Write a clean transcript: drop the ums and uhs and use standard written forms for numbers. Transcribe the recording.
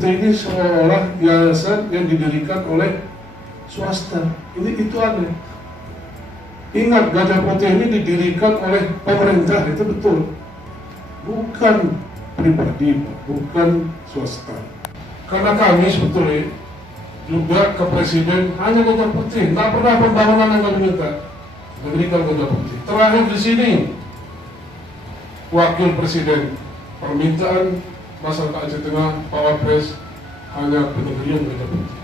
Putih ini seolah-olah yayasan yang didirikan oleh swasta. Itu aneh. Ingat, Gajah Putih ini didirikan oleh pemerintah, itu betul. Bukan pribadi, bukan swasta. Karena kami sebetulnya juga ke presiden hanya Gajah Putih, nggak pernah pembangunan yang kami minta. Diberikan Gajah Putih. Terakhir di sini, Wakil Presiden, permintaan masyarakat Aceh Tengah, Pak Wapres, hanya penegrian Gajah Putih.